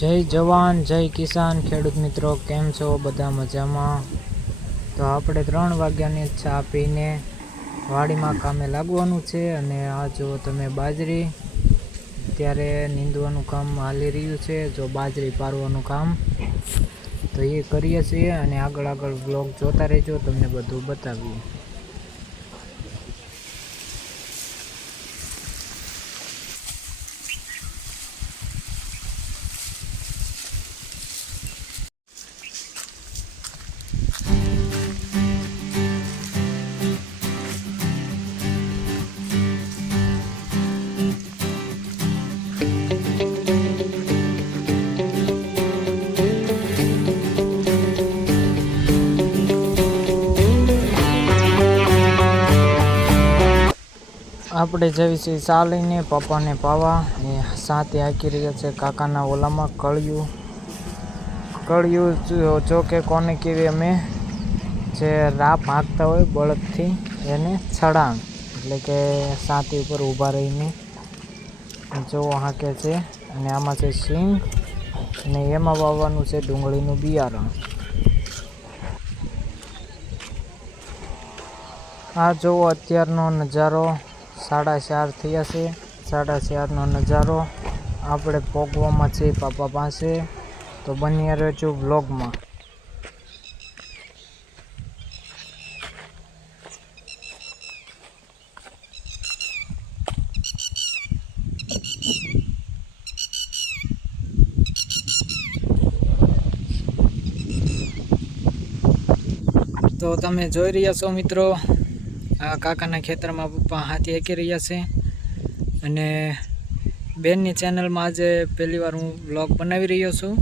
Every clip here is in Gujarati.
જય જવાન જય કિસાન ખેડૂત મિત્રો, કેમ છો? બધા મજામાં? તો આપણે 3 વાગ્યાની ચા પીને વાડીમાં કામે લાગવાનું છે. અને આ જો તમે બાજરી અત્યારે નીંદવાનું કામ હાલી રહ્યું છે. જો બાજરી પારવાનું કામ તો એ કરીએ છીએ અને આગળ બ્લોગ જોતા રહેજો, તમને બધું બતાવીએ. આપણે જઈએ છીએ ચા લઈને પપ્પાને પાવા. એ સાથે હાકી રહ્યા છે કાકાના ઓલામાં કળિયું જો કે કોને કેવી, અમે જે રાપ હાંકતા હોય બળદથી એને છડાણ, એટલે કે સાથી ઉપર ઊભા રહીને જો હાંકે છે. અને આમાં છે સિંગ અને એમાં વાવવાનું છે ડુંગળીનું બિયારણ. આ જોવો અત્યારનો નજારો, 4:30 થયા છે. 4:30નો નજારો આપણે પોગવામાં છે પાપા પાસે, તો બન્યા રહેજો વ્લોગમાં. તો તમે જોઈ રહ્યા છો મિત્રો, આ કાકાના ખેતરમાં પપ્પા હાથી હાંકી રહ્યા છે. અને બેનની ચેનલમાં આજે પહેલી વાર હું વ્લોગ બનાવી રહ્યો છું,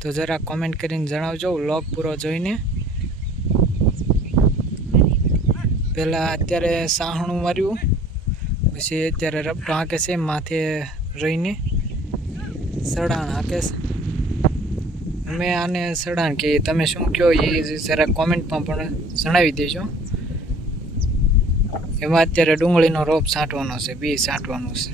તો જરા કોમેન્ટ કરીને જણાવજો વ્લોગ પૂરો જોઈને. પહેલાં અત્યારે સાહણું માર્યું, પછી અત્યારે રપટો હાંકે છે, માથે રહીને સડાણ હાંકે છે. અમે આને સડાણ કે તમે શું કહો એ જરા કોમેન્ટમાં પણ જણાવી દેજો. એમાં અત્યારે ડુંગળીનો રોપ છાંટવાનો છે, બી છાંટવાનું છે.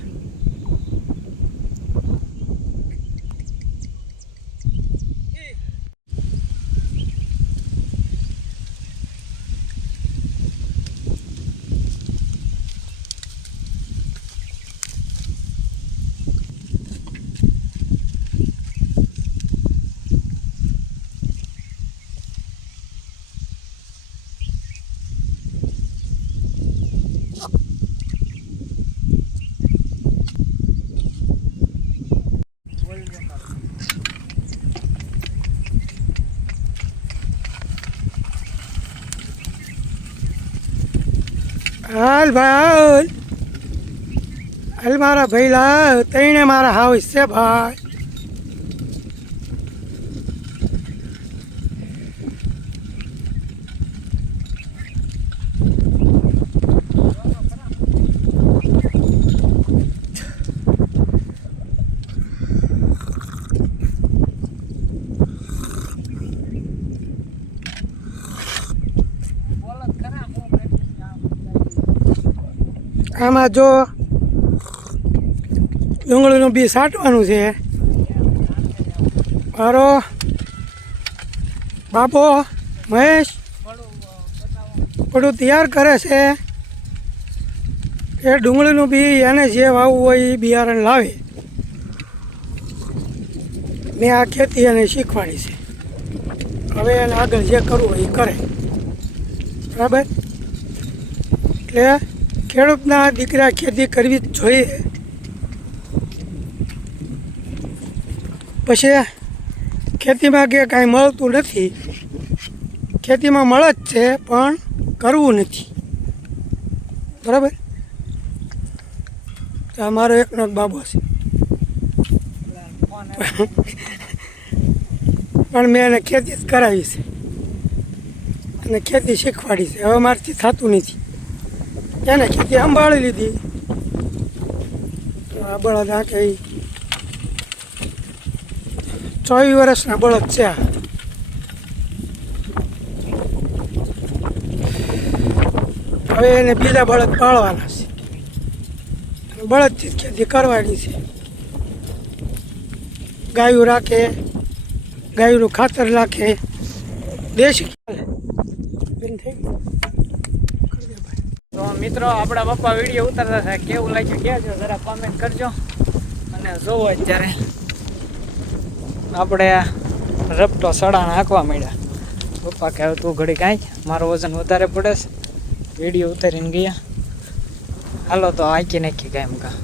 હાલ ભાઈ હાલ મારા ભઈલા, તઈને મારા હાઉસ છે ભાઈ. આમાં જો ડુંગળીનું બી છાંટવાનું છે. મારો બાપો મહેશ બધું તૈયાર કરે છે. એ ડુંગળીનું બી એને જે વાવવું હોય એ બિયારણ લાવે ને આ ખેતી એને શીખવાડી છે. હવે એને આગળ જે કરવું હોય એ કરે, બરાબર. એટલે ખેડૂતના દીકરા ખેતી કરવી જ જોઈએ. પછી ખેતીમાં કે કાંઈ મળતું નથી, ખેતીમાં મળે જ છે પણ કરવું નથી, બરાબર. તો અમારો એકનો જ બાબો છે, પણ મેં એને ખેતી જ કરાવી છે અને ખેતી શીખવાડી છે. હવે મારાથી થતું નથી, એને ખેતી સંભાળી લીધી. તો આ બળદ આંકે 24 વર્ષના બળદ છે. હવે એને બીજા બળદ પાળવાના છે, બળદથી જ ખેતી કરવાની છે. ગાયું રાખે, ગાયનું ખાતર રાખે, દેશી તો મિત્રો આપણા પપ્પા વિડીયો ઉતારતા હતા, કેવું લાગ્યું કહેજો, જરા કોમેન્ટ કરજો. અને જોવો અત્યારે આપણે રપટો સડા નાખવા માંડ્યા. પપ્પા કહે તું ઘડી કાંઈ મારું વજન વધારે પડે છે, વિડીયો ઉતારીને ગયા. હાલો તો આંકી નાખી કાંઈ કા.